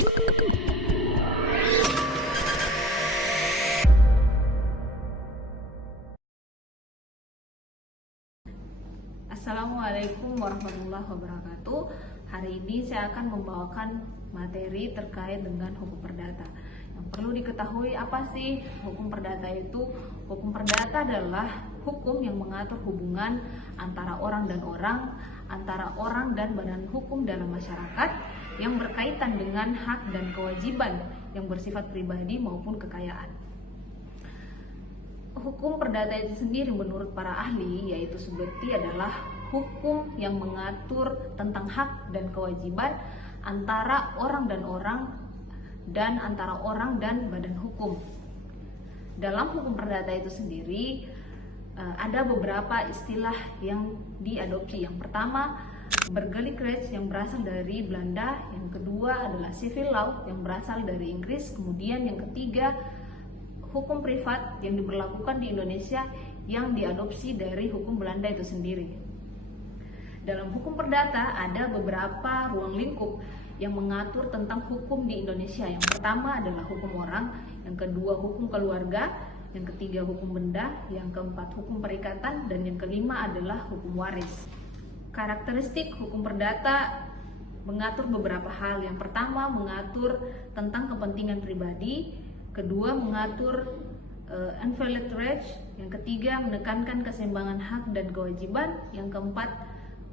Assalamualaikum warahmatullahi wabarakatuh. Hari ini saya akan membawakan materi terkait dengan hukum perdata. Yang perlu diketahui apa sih hukum perdata itu? Hukum perdata adalah hukum yang mengatur hubungan antara orang dan orang, antara orang dan badan hukum dalam masyarakat yang berkaitan dengan hak dan kewajiban yang bersifat pribadi maupun kekayaan. Hukum perdata itu sendiri menurut para ahli yaitu seperti adalah hukum yang mengatur tentang hak dan kewajiban antara orang dan antara orang dan badan hukum. Dalam hukum perdata itu sendiri ada beberapa istilah yang diadopsi. Yang pertama, burgerlijk recht yang berasal dari Belanda, yang kedua adalah civil law yang berasal dari Inggris, kemudian yang ketiga hukum privat yang diberlakukan di Indonesia yang diadopsi dari hukum Belanda itu sendiri. Dalam hukum perdata ada beberapa ruang lingkup yang mengatur tentang hukum di Indonesia. Yang pertama adalah hukum orang, yang kedua hukum keluarga, yang ketiga hukum benda, yang keempat hukum perikatan, dan yang kelima adalah hukum waris. Karakteristik hukum perdata mengatur beberapa hal. Yang pertama mengatur tentang kepentingan pribadi, kedua mengatur invalid recht, yang ketiga menekankan keseimbangan hak dan kewajiban, yang keempat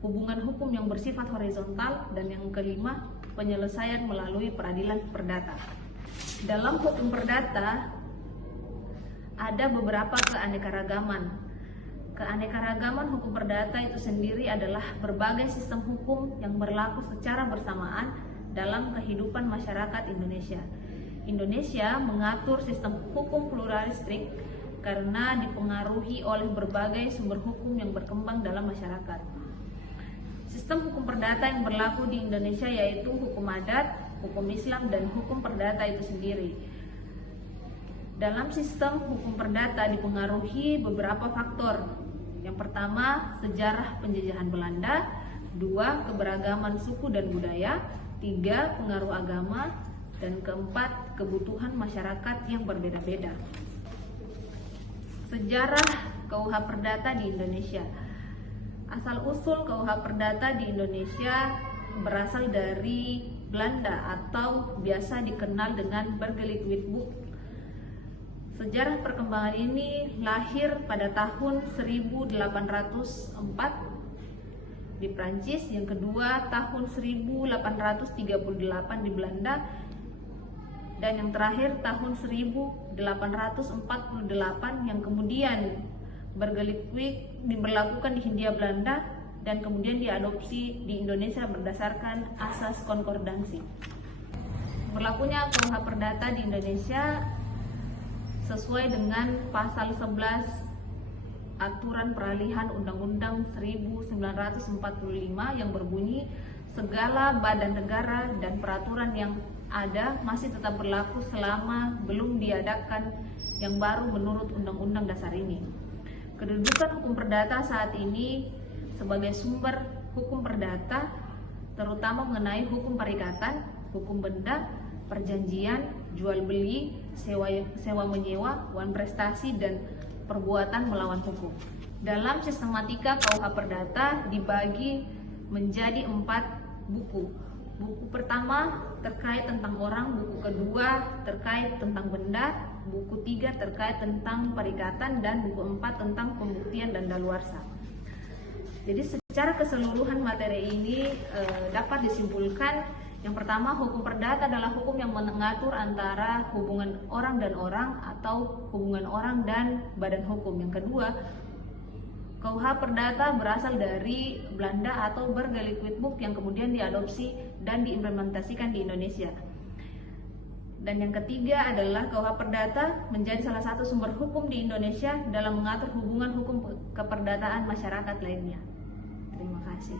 hubungan hukum yang bersifat horizontal, dan yang kelima penyelesaian melalui peradilan perdata. Dalam hukum perdata ada beberapa keanekaragaman. Keanekaragaman hukum perdata itu sendiri adalah berbagai sistem hukum yang berlaku secara bersamaan dalam kehidupan masyarakat Indonesia. Indonesia mengatur sistem hukum pluralistik karena dipengaruhi oleh berbagai sumber hukum yang berkembang dalam masyarakat. Sistem hukum perdata yang berlaku di Indonesia yaitu hukum adat, hukum Islam, dan hukum perdata itu sendiri. Dalam sistem hukum perdata dipengaruhi beberapa faktor. Yang pertama, sejarah penjajahan Belanda, dua, keberagaman suku dan budaya, tiga, pengaruh agama, dan keempat, kebutuhan masyarakat yang berbeda-beda. Sejarah KUH Perdata di Indonesia. Asal-usul KUH Perdata di Indonesia berasal dari Belanda atau biasa dikenal dengan Burgerlijk Wetboek. Sejarah perkembangan ini lahir pada tahun 1804 di Prancis, yang kedua tahun 1838 di Belanda, dan yang terakhir tahun 1848 yang kemudian Burgerlijk Wetboek diberlakukan di Hindia Belanda dan kemudian diadopsi di Indonesia berdasarkan asas konkordansi. Berlakunya KUH Perdata di Indonesia sesuai dengan pasal 11 Aturan Peralihan Undang-Undang 1945 yang berbunyi segala badan negara dan peraturan yang ada masih tetap berlaku selama belum diadakan yang baru menurut Undang-Undang Dasar ini. Kedudukan hukum perdata saat ini sebagai sumber hukum perdata terutama mengenai hukum perikatan, hukum benda, perjanjian, jual beli, sewa menyewa, wan prestasi, dan perbuatan melawan hukum. Dalam sistematika KUH Perdata dibagi menjadi 4 buku. Buku pertama terkait tentang orang, buku kedua terkait tentang benda, buku 3 terkait tentang perikatan, dan buku 4 tentang pembuktian dan daluarsa. Jadi secara keseluruhan materi ini dapat disimpulkan, yang pertama hukum perdata adalah hukum yang mengatur antara hubungan orang dan orang atau hubungan orang dan badan hukum. Yang kedua, KUH Perdata berasal dari Belanda atau Burgerlijk Wetboek yang kemudian diadopsi dan diimplementasikan di Indonesia. Dan yang ketiga adalah KUH Perdata menjadi salah satu sumber hukum di Indonesia dalam mengatur hubungan hukum keperdataan masyarakat lainnya. Terima kasih.